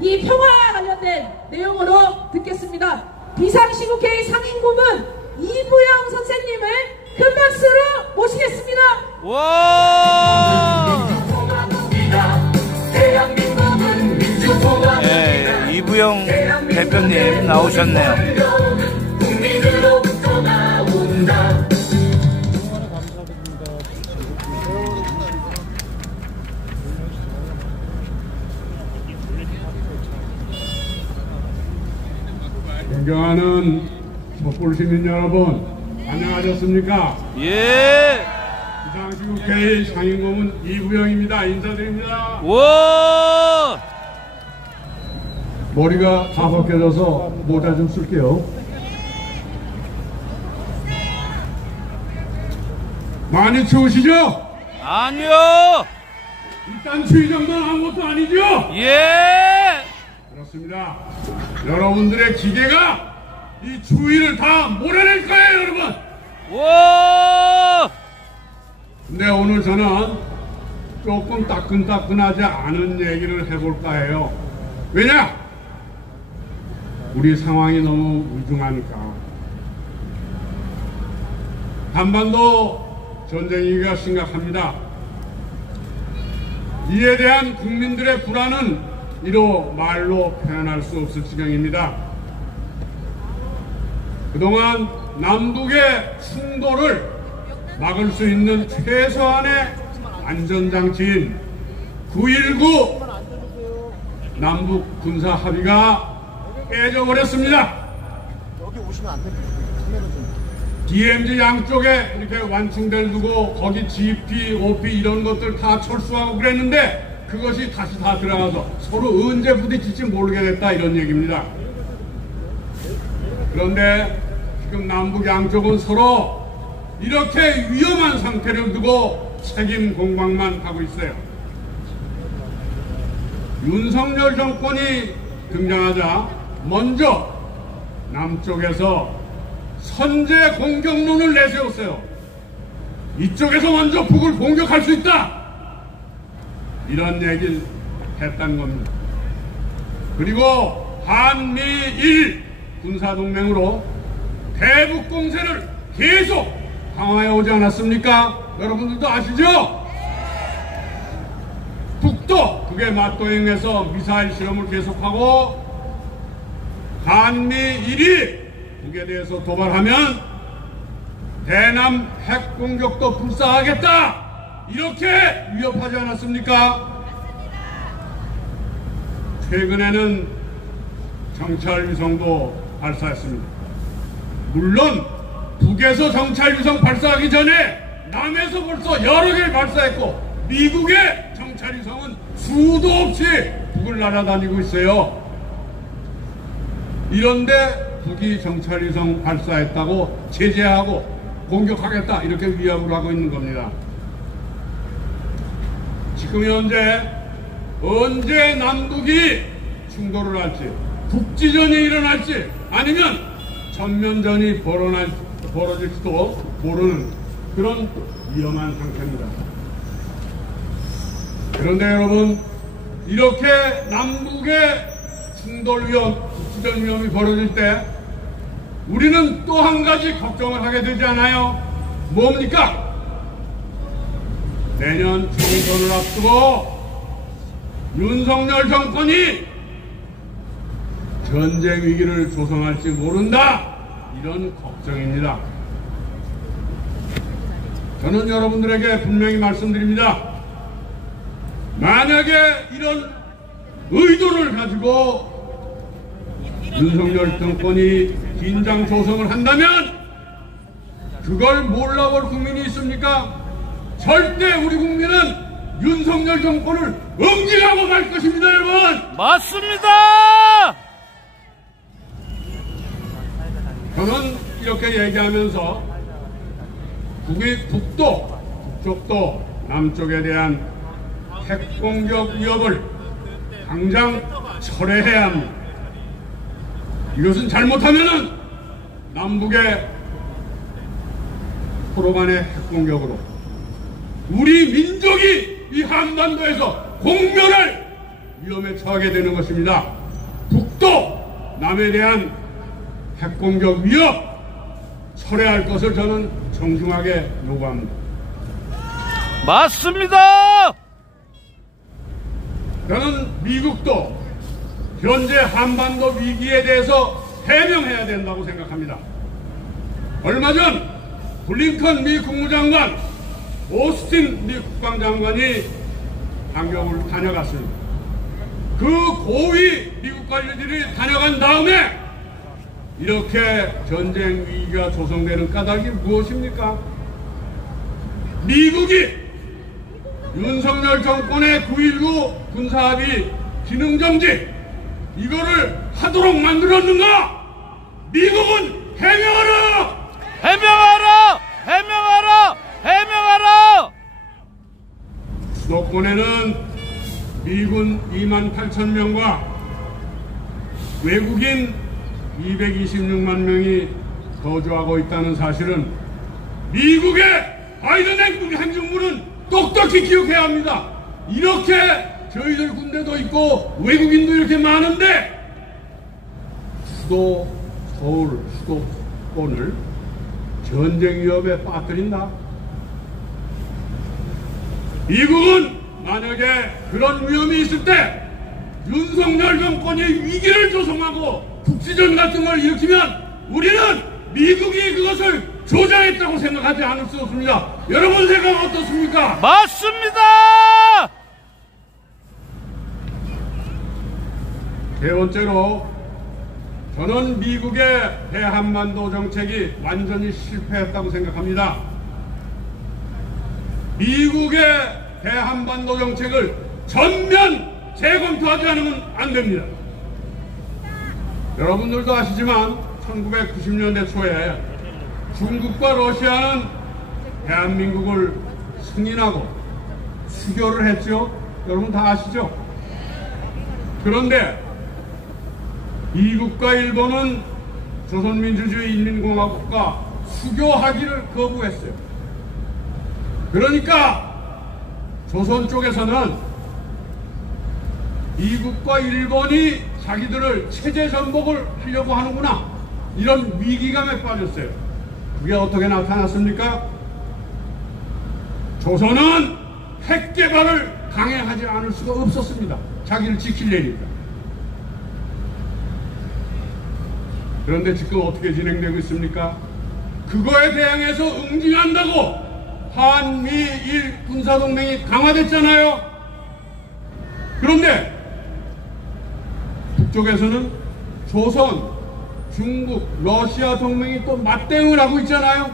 이 평화와 관련된 내용으로 듣겠습니다. 비상시국회의 상임고문 이부영 선생님을 큰 박수로 모시겠습니다. 와! 네, 이부영 대표님 나오셨네요. 존경하는 촛불 시민 여러분, 안녕하셨습니까? 예. 비상시국회의 상임고문 이부영입니다. 인사드립니다. 와! 머리가 다 벗겨져서 모자 좀 쓸게요. 많이 추우시죠? 아니요. 일단 추위 정도는 아무것도 아니죠? 예. 그렇습니다. 여러분들의 기계가 이 추위를 다 몰아낼 거예요, 여러분. 와! 근데 오늘 저는 조금 따끈따끈하지 않은 얘기를 해볼까 해요. 왜냐? 우리 상황이 너무 위중하니까. 한반도 전쟁위기가 심각합니다. 이에 대한 국민들의 불안은 이로 말로 표현할 수 없을 지경입니다. 그동안 남북의 충돌을 막을 수 있는 최소한의 안전장치인 9.19 남북 군사 합의가 깨져버렸습니다. 여기 오시면 안 됩니다. DMZ 양쪽에 이렇게 완충대를 두고 거기 GP, OP 이런 것들 다 철수하고 그랬는데 그것이 다시 다 들어가서 서로 언제 부딪힐지 모르게 됐다 이런 얘기입니다. 그런데 지금 남북 양쪽은 서로 이렇게 위험한 상태를 두고 책임 공방만 하고 있어요. 윤석열 정권이 등장하자 먼저 남쪽에서 선제 공격론을 내세웠어요. 이쪽에서 먼저 북을 공격할 수 있다. 이런 얘기를 했다는 겁니다. 그리고 한미일 군사동맹으로 대북 공세를 계속 강화해 오지 않았습니까? 여러분들도 아시죠? 북도 그게 맞도행해서 미사일 실험을 계속하고 한미일이 북에 대해서 도발하면 대남 핵 공격도 불사하겠다. 이렇게 위협하지 않았습니까? 최근에는 정찰위성도 발사했습니다. 물론 북에서 정찰위성 발사하기 전에 남에서 벌써 여러 개를 발사했고 미국의 정찰위성은 수도 없이 북을 날아다니고 있어요. 이런데 북이 정찰위성 발사했다고 제재하고 공격하겠다 이렇게 위협을 하고 있는 겁니다. 지금 현재 언제 남북이 충돌을 할지 북지전이 일어날지 아니면 전면전이 벌어질지도 모르는 그런 위험한 상태입니다. 그런데 여러분 이렇게 남북의 충돌 위험, 북지전 위험이 벌어질 때 우리는 또 한 가지 걱정을 하게 되지 않아요? 뭡니까? 내년 총선을 앞두고 윤석열 정권이 전쟁 위기를 조성할지 모른다. 이런 걱정입니다. 저는 여러분들에게 분명히 말씀드립니다. 만약에 이런 의도를 가지고 윤석열 정권이 긴장 조성을 한다면 그걸 몰라볼 국민이 있습니까? 절대 우리 국민은 윤석열 정권을 응징하고 갈 것입니다, 여러분! 맞습니다! 저는 이렇게 얘기하면서 북쪽도 남쪽에 대한 핵공격 위협을 당장 철회해야 합니다. 이것은 잘못하면은 남북의 서로 간의 핵공격으로 우리 민족이 이 한반도에서 공멸할 위험에 처하게 되는 것입니다. 북도 남에 대한 핵공격 위협 철회할 것을 저는 정중하게 요구합니다. 맞습니다. 저는 미국도 현재 한반도 위기에 대해서 해명해야 된다고 생각합니다. 얼마 전 블링컨 미 국무장관, 오스틴 미 국방장관이 한국을 다녀갔습니다. 그 고위 미국 관리들이 다녀간 다음에 이렇게 전쟁 위기가 조성되는 까닭이 무엇입니까? 미국이 윤석열 정권의 9.19 군사합의 기능정지 이거를 하도록 만들었는가? 미국은 해명하라! 해명하라! 해명하라! 해명하라! 수도권에는 미군 28,000명과 외국인 226만 명이 거주하고 있다는 사실은 미국의 바이든 행정부는 똑똑히 기억해야 합니다. 이렇게 저희들 군대도 있고 외국인도 이렇게 많은데 서울 수도권을 전쟁 위협에 빠뜨린다. 미국은 만약에 그런 위험이 있을 때 윤석열 정권이 위기를 조성하고 국지전 같은 걸 일으키면 우리는 미국이 그것을 조장했다고 생각하지 않을 수 없습니다. 여러분 생각 어떻습니까? 맞습니다. 세 번째로 저는 미국의 대한반도 정책이 완전히 실패했다고 생각합니다. 미국의 대한반도 정책을 전면 재검토하지 않으면 안 됩니다. 여러분들도 아시지만 1990년대 초에 중국과 러시아는 대한민국을 승인하고 수교를 했죠. 여러분 다 아시죠? 그런데 미국과 일본은 조선민주주의 인민공화국과 수교하기를 거부했어요. 그러니까 조선 쪽에서는 미국과 일본이 자기들을 체제 전복을 하려고 하는구나 이런 위기감에 빠졌어요. 그게 어떻게 나타났습니까? 조선은 핵 개발을 강행하지 않을 수가 없었습니다. 자기를 지키려니까. 그런데 지금 어떻게 진행되고 있습니까? 그거에 대항해서 응징한다고 한미일 군사동맹이 강화됐잖아요. 그런데 북쪽에서는 조선, 중국, 러시아 동맹이 또 맞대응을 하고 있잖아요.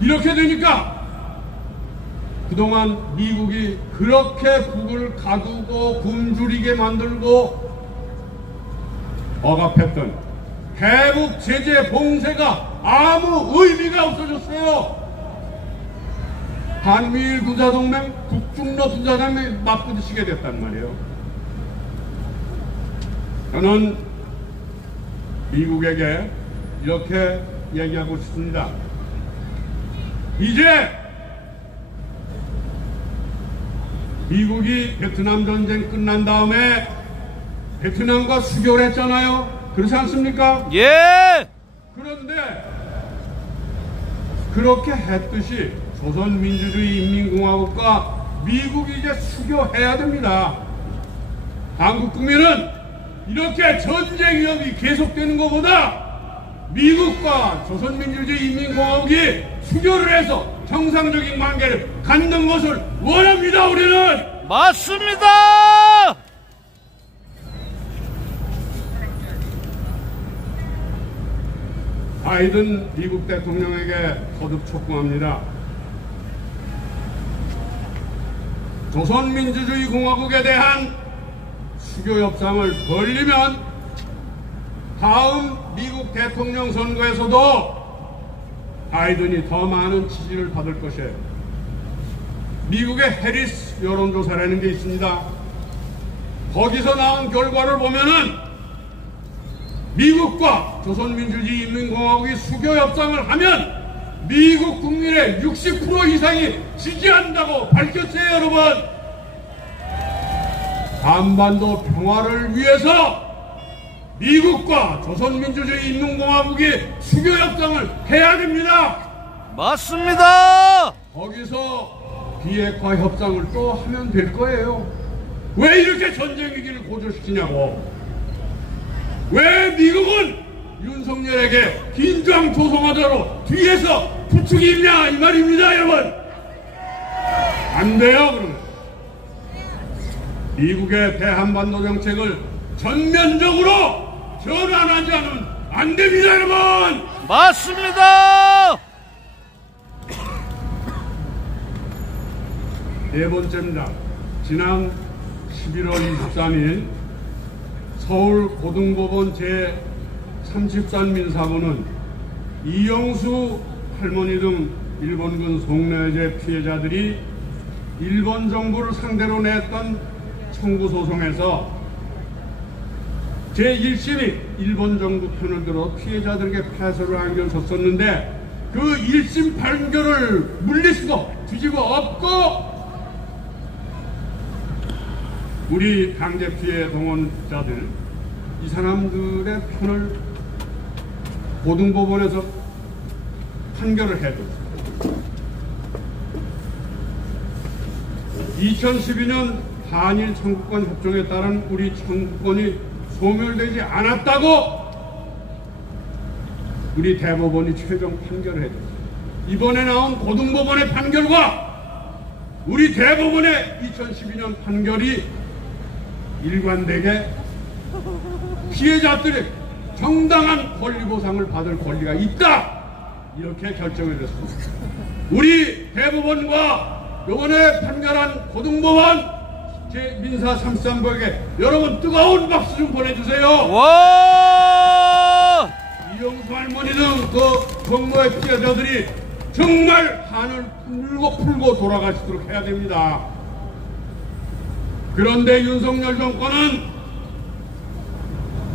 이렇게 되니까 그동안 미국이 그렇게 북을 가두고 굶주리게 만들고 억압했던 대북 제재 봉쇄가 아무 의미가 없어졌어요. 한미일 군사동맹, 북중러 군사동맹이 맞부딪히게 됐단 말이에요. 저는 미국에게 이렇게 얘기하고 싶습니다. 이제 미국이 베트남 전쟁 끝난 다음에 베트남과 수교를 했잖아요. 그렇지 않습니까? 예. 그런데 그렇게 했듯이 조선민주주의 인민공화국과 미국이 이제 수교해야 됩니다. 한국 국민은 이렇게 전쟁 위협이 계속되는 것보다 미국과 조선민주주의 인민공화국이 수교를 해서 정상적인 관계를 갖는 것을 원합니다. 우리는. 맞습니다. 바이든 미국 대통령에게 거듭 촉구합니다. 조선민주주의 공화국에 대한 수교 협상을 벌리면 다음 미국 대통령 선거에서도 바이든이 더 많은 지지를 받을 것이에요. 미국의 해리스 여론조사라는 게 있습니다. 거기서 나온 결과를 보면은 미국과 조선민주주의 인민공화국이 수교 협상을 하면 미국 국민의 60% 이상이 지지한다고 밝혔어요, 여러분. 한반도 평화를 위해서 미국과 조선민주주의 인민공화국이 수교 협정을 해야 됩니다. 맞습니다. 거기서 비핵화 협상을 또 하면 될 거예요. 왜 이렇게 전쟁 위기를 고조시키냐고. 왜 미국은 윤석열에게 긴장 조성하자로 뒤에서 부추기냐 이 말입니다, 여러분. 안 돼요. 그러면 미국의 대한반도 정책을 전면적으로 전환하지 않으면 안 됩니다, 여러분. 맞습니다. 네 번째입니다. 지난 11월 23일 서울 고등법원 제33민사부는 이영수 할머니 등 일본군 송로제 피해자들이 일본 정부를 상대로 냈던 청구 소송에서 제1심이 일본 정부 편을 들어 피해자들에게 패소를 안겨줬었는데 그 1심 판결을 물리치고 뒤집어 엎고 우리 강제 피해 동원자들 이 사람들의 편을 고등법원에서 판결을 해줬습니다. 2012년 한일 청구권 협정에 따른 우리 청구권이 소멸되지 않았다고 우리 대법원이 최종 판결을 해줬습니다. 이번에 나온 고등법원의 판결과 우리 대법원의 2012년 판결이 일관되게 피해자들의 정당한 권리보상을 받을 권리가 있다 이렇게 결정을 했습니다. 우리 대법원과 이번에 판결한 고등법원 민사 33부에게 여러분 뜨거운 박수 좀 보내주세요. 와! 이영수 할머니 등 그 정부의 피해자들이 정말 한을 풀고 돌아가시도록 해야 됩니다. 그런데 윤석열 정권은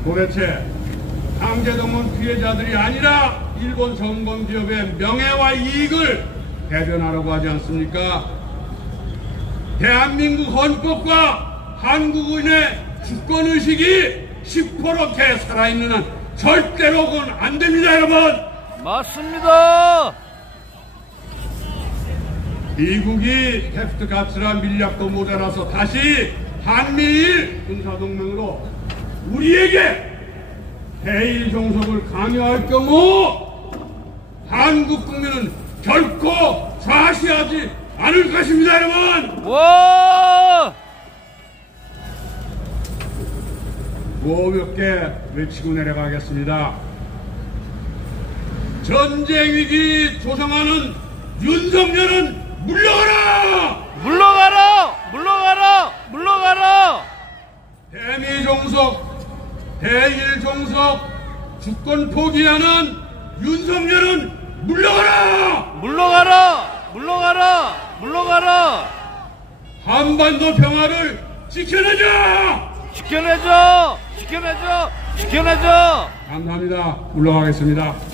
도대체 강제동원 피해자들이 아니라 일본 정권 기업의 명예와 이익을 대변하라고 하지 않습니까? 대한민국 헌법과 한국인의 주권의식이 시퍼렇게 살아있는 한 절대로 그건 안 됩니다, 여러분! 맞습니다. 미국이 테스트 가치라 밀약도 모자라서 다시 한미일 군사동맹으로 우리에게 대일 종속을 강요할 경우 한국 국민은 결코 좌시하지 않을 것입니다, 여러분! 와! 몇 개 외치고 내려가겠습니다. 전쟁 위기 조성하는 윤석열은 물러가라! 물러가라! 물러가라! 물러가라! 대미 종속, 대일 종속, 주권 포기하는 윤석열은 물러가라! 물러가라! 물러가라! 물러가라! 한반도 평화를 지켜내자! 지켜내자! 지켜내자! 지켜내자! 감사합니다. 물러가겠습니다.